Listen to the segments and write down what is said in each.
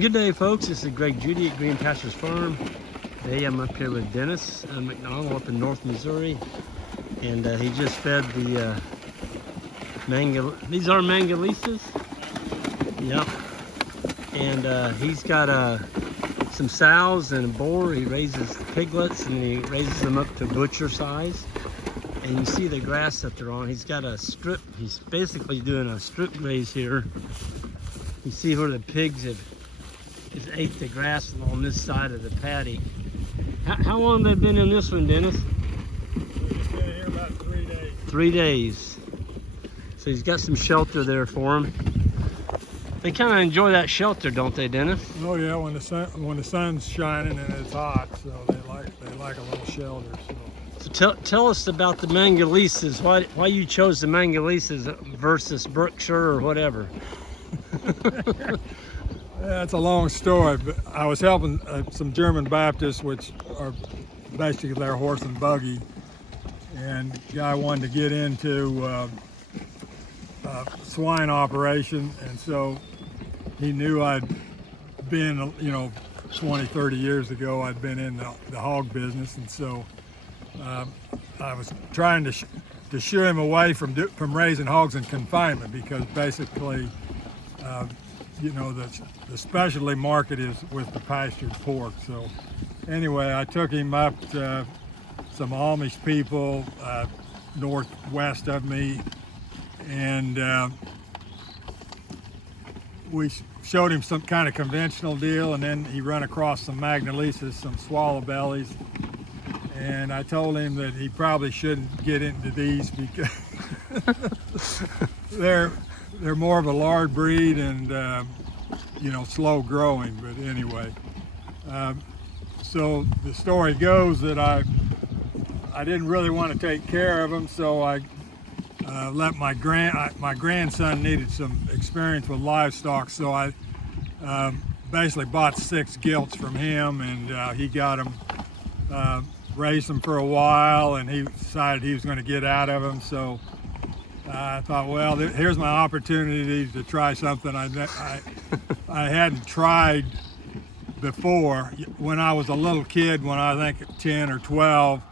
Good day, folks. This is Greg Judy at Green Pastures Farm. Today I'm up here with Dennis McDonald up in North Missouri, and he just fed the these are Mangalitsa's. Yep. And he's got some sows and a boar. He raises piglets and he raises them up to butcher size. And you see the grass that they're on. He's got a strip. He's basically doing a strip graze here. You see where the pigs have ate the grass along this side of the paddock. How long have they been in this one, Dennis? We've been here about 3 days. 3 days. So he's got some shelter there for them. They kind of enjoy that shelter, don't they, Dennis? Oh yeah, when the sun's shining and it's hot, so they like a little shelter. So tell us about the Mangalitsa's. Why you chose the Mangalitsa's versus Berkshire or whatever? That's a long story, but I was helping some German Baptists, which are basically their horse and buggy, and the guy wanted to get into swine operation, and so he knew I'd been, 20, 30 years ago, I'd been in the hog business, and so I was trying to shoo him away from raising hogs in confinement, because basically, the specialty market is with the pastured pork. So anyway, I took him up to some Amish people northwest of me, and we showed him some kind of conventional deal, and then he ran across some Mangalitsa's, some swallow bellies, and I told him that he probably shouldn't get into these because they're more of a lard breed and slow growing. But anyway, so the story goes that I didn't really want to take care of them, so I let my grandson needed some experience with livestock, so I basically bought 6 Galts from him, and he got them, raised them for a while, and he decided he was going to get out of them. So I thought, well, here's my opportunity to try something I hadn't tried before. When I was a little kid, when I think 10 or 12,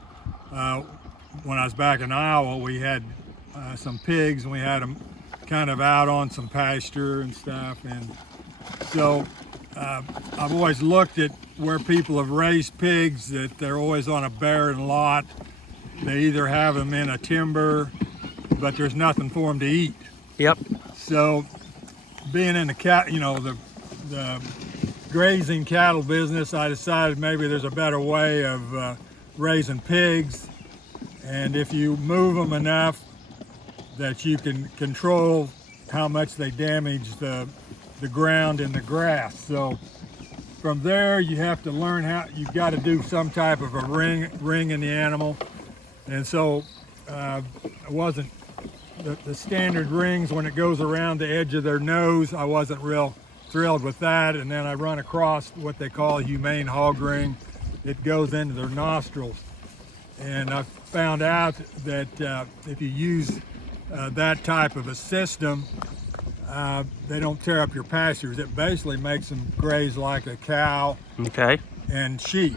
when I was back in Iowa, we had some pigs, and we had them kind of out on some pasture and stuff, and so I've always looked at where people have raised pigs, that they're always on a barren lot. They either have them in a timber, but there's nothing for them to eat. Yep. So being in the grazing cattle business, I decided maybe there's a better way of raising pigs, and if you move them enough that you can control how much they damage the ground and the grass. So from there, you have to learn you've got to do some type of a ring in the animal. And so it wasn't the standard rings when it goes around the edge of their nose. I wasn't real thrilled with that. And then I run across what they call a humane hog ring. It goes into their nostrils. And I found out that if you use that type of a system, they don't tear up your pastures. It basically makes them graze like a cow. Okay. And sheep.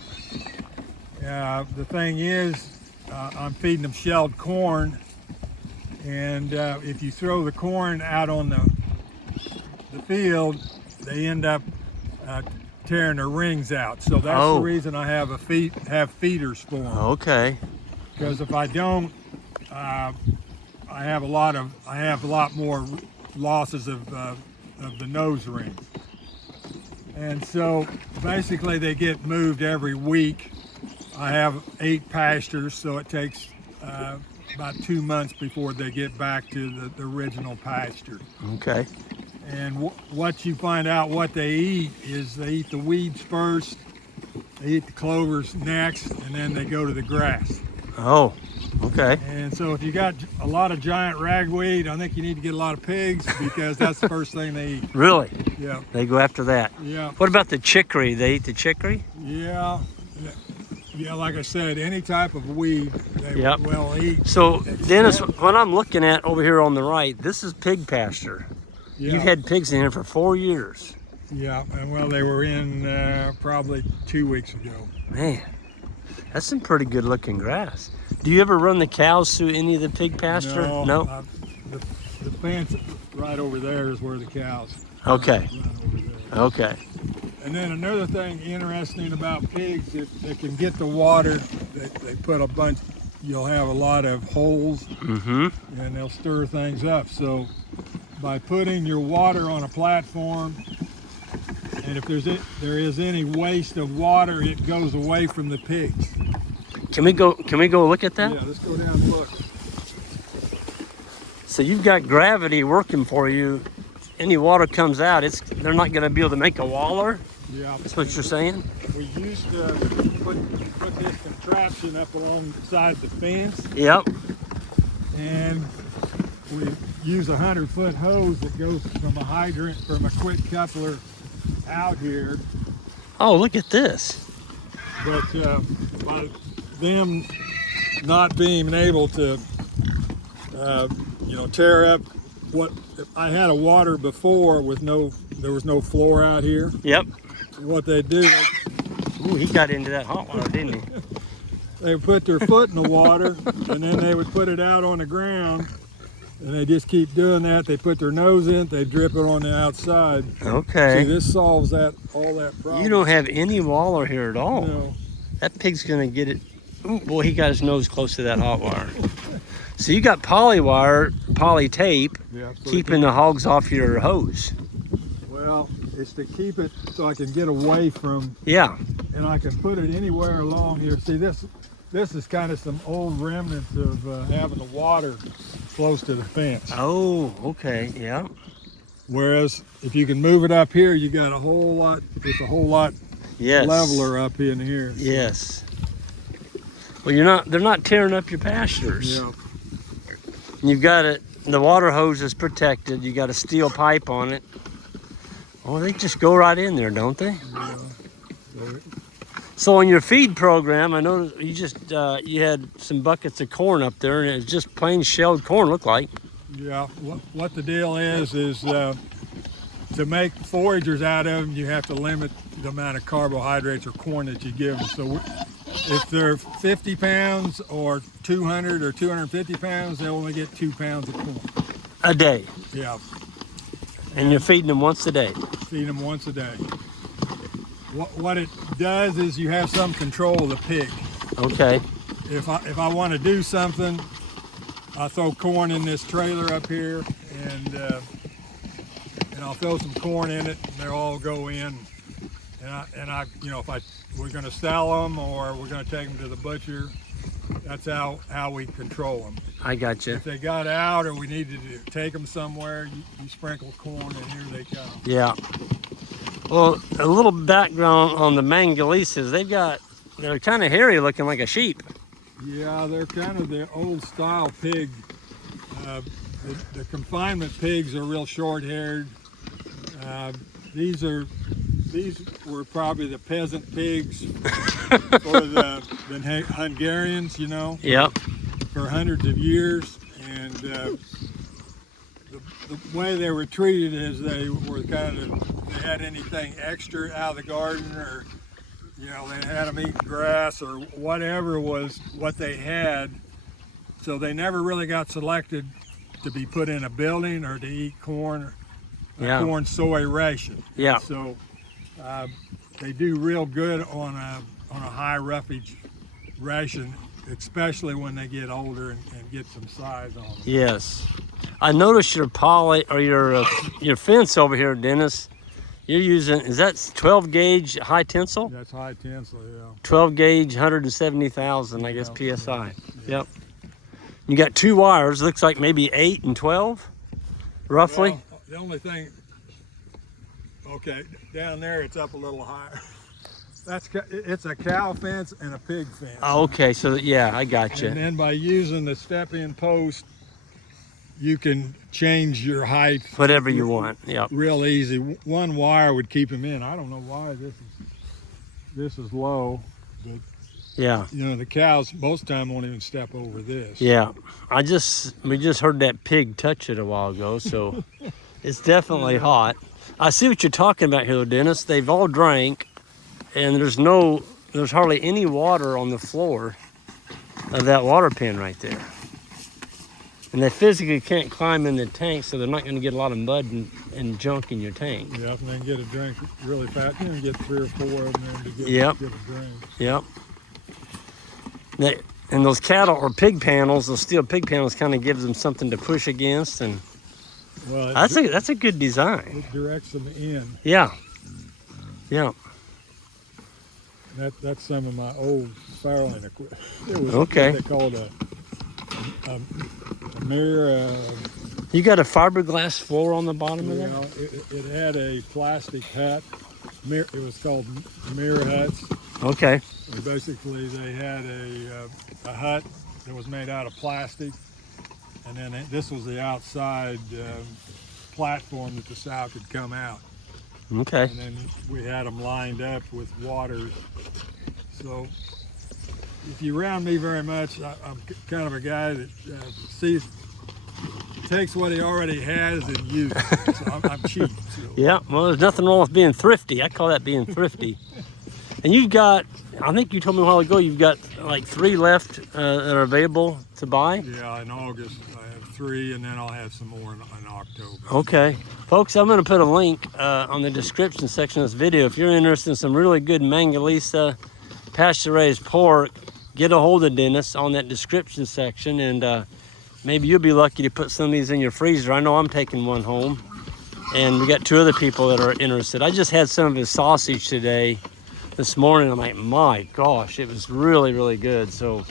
The thing is, I'm feeding them shelled corn, and if you throw the corn out on the field, they end up tearing their rings out. So that's the reason I have feeders for them. Okay. Because if I don't, I have a lot more losses of the nose ring. And so basically they get moved every week. I have 8 pastures, so it takes about 2 months before they get back to the original pasture. Okay. And what you find out what they eat is they eat the weeds first, they eat the clovers next, and then they go to the grass. Oh, okay. And so if you got a lot of giant ragweed, I think you need to get a lot of pigs, because that's the first thing they eat. Really? Yeah. They go after that? Yeah. What about the chicory? They eat the chicory? Yeah. Yeah, like I said, any type of weed they will eat. So, Dennis, what I'm looking at over here on the right, this is pig pasture. Yeah. You've had pigs in here for 4 years. Yeah, and well, they were in probably 2 weeks ago. Man, that's some pretty good looking grass. Do you ever run the cows through any of the pig pasture? No. The fence right over there is where the cows Okay. run over there. Okay. And then another thing interesting about pigs, if they can get the water, they put a bunch, you'll have a lot of holes, Mm-hmm. and they'll stir things up. So by putting your water on a platform, and if there is any waste of water, it goes away from the pigs. Can we go look at that? Yeah, let's go down and look. So you've got gravity working for you. Any water comes out, they're not going to be able to make a waller. Yeah, That's what you're saying? we used to put this contraption up alongside the fence, Yep. and we use a 100-foot hose that goes from a hydrant, from a quick coupler out here. Oh, look at this. But by them not being able to, tear up what I had a water before with there was no floor out here. Yep. What they do, Ooh, he got into that hot water, didn't he? they would put their foot in the water, and then they would put it out on the ground, and they just keep doing that. They put their nose in it, they drip it on the outside. Okay. See, this solves all that problem. You don't have any waller here at all. No. That pig's gonna get it. Ooh, boy, he got his nose close to that hot wire. So you got poly tape, Yeah, so keeping the hogs off your hose. Well, it's to keep it so I can get away from, Yeah. and I can put it anywhere along here. See, this is kind of some old remnants of having the water close to the fence. Oh, okay. Yeah. Whereas if you can move it up here, you got a whole lot. It's a whole lot Yes. leveler up in here. Yes. Well, they're not tearing up your pastures. Yeah. You've got it. The water hose is protected. You got a steel pipe on it. Oh, they just go right in there, don't they? Yeah. So on your feed program, I noticed you had some buckets of corn up there, and it was just plain shelled corn, looked like. Yeah. What the deal is to make foragers out of them, you have to limit the amount of carbohydrates or corn that you give them. So if they're 50 pounds or 200 or 250 pounds, they only get 2 pounds of corn. A day. Yeah. And you're feeding them once a day. Feed them once a day. What it does is you have some control of the pig. Okay. If I want to do something, I throw corn in this trailer up here, and I'll throw some corn in it, and they'll all go in. And I if we're going to sell them or we're going to take them to the butcher, that's how we control them. I got you. If they got out or we needed to take them somewhere, you sprinkle corn, and here they come. Yeah. Well, a little background on the Mangalitsa. They're kind of hairy, looking like a sheep. Yeah, they're kind of the old style pig. The confinement pigs are real short-haired. These were probably the peasant pigs for the Hungarians, Yep. for hundreds of years. And the way they were treated is they were they had anything extra out of the garden, or they had them eat grass or whatever was what they had. So they never really got selected to be put in a building or to eat corn, corn soy ration. Yeah. So they do real good on a high roughage ration, especially when they get older and get some size on them. Yes. I noticed your your fence over here, Dennis. You're using, is that 12 gauge high tensile? That's high tensile, yeah. 12 gauge, 170,000, I guess, Yeah. PSI. Yeah. Yep. You got 2 wires, looks like maybe 8 and 12, roughly. Well, the only thing, okay, down there it's up a little higher. It's a cow fence and a pig fence. Oh, okay, so yeah, I got you. And then by using the step-in post, you can change your height. Whatever you want, yep. Real easy. One wire would keep them in. I don't know why this is low, but Yeah. the cows most of the time won't even step over this. Yeah. We just heard that pig touch it a while ago, so it's definitely hot. I see what you're talking about here, Dennis. They've all drank, and there's hardly any water on the floor of that water pen right there. And they physically can't climb in the tank, so they're not going to get a lot of mud and junk in your tank. Yeah, and then get a drink really fast. You can get 3 or 4 of them to get a drink. Yep. And those cattle or pig panels, those steel pig panels, kind of gives them something to push against, and well, that's a good design. It directs them in. Yeah. Yeah. That's some of my old farrowing equipment. It was okay. What they called a mirror. You got a fiberglass floor on the bottom of that? It had a plastic hut. It was called mirror huts. Okay. And basically, they had a hut that was made out of plastic, and then this was the outside platform that the sow could come out. Okay. And then we had them lined up with water. So if you round me very much, I'm kind of a guy that takes what he already has and uses it. So I'm cheap. So. Yeah, well, there's nothing wrong with being thrifty. I call that being thrifty. And you've got, I think you told me a while ago, you've got like 3 left that are available to buy? Yeah, in August I have 3, and then I'll have some more in October. Okay. Folks, I'm going to put a link on the description section of this video. If you're interested in some really good Mangalitsa pasture-raised pork, get a hold of Dennis on that description section, and maybe you'll be lucky to put some of these in your freezer. I know I'm taking one home, and we got 2 other people that are interested. I just had some of his sausage this morning. I'm like, my gosh, it was really, really good. So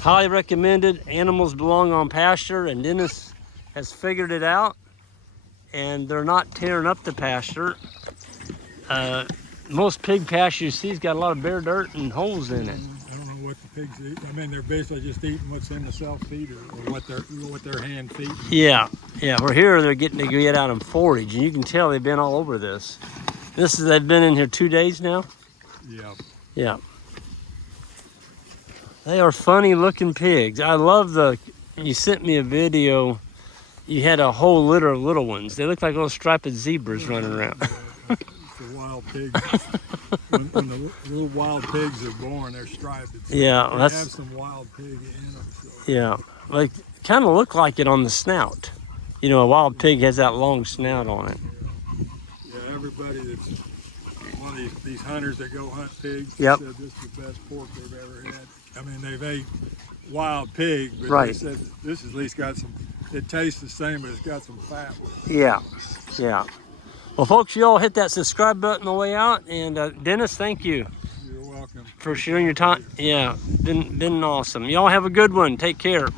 highly recommended. Animals belong on pasture, and Dennis has figured it out, and they're not tearing up the pasture. Most pig pasture you see has got a lot of bare dirt and holes in it. I don't know what the pigs eat. I mean, they're basically just eating what's in the self-feeder, or what they're hand feeding. Yeah. We're here. They're getting to get out and forage, and you can tell they've been all over this. They've been in here 2 days now. Yeah. They are funny looking pigs. I love you sent me a video. You had a whole litter of little ones. They look like little striped zebras running around. The wild pigs. when the little wild pigs are born, they're striped. Yeah, they have some wild pig in them. So. Yeah, like kind of look like it on the snout. You know, a wild pig has that long snout on it. Yeah, everybody that's one of these hunters that go hunt pigs said this is the best pork they've ever had. I mean, they've ate wild pig, but right. They said this at least got some. It tastes the same, but it's got some fat with it. Yeah. Well, folks, you all hit that subscribe button on the way out, and Dennis, thank you. You're welcome. For sharing your time. Yeah, been awesome. Y'all have a good one. Take care.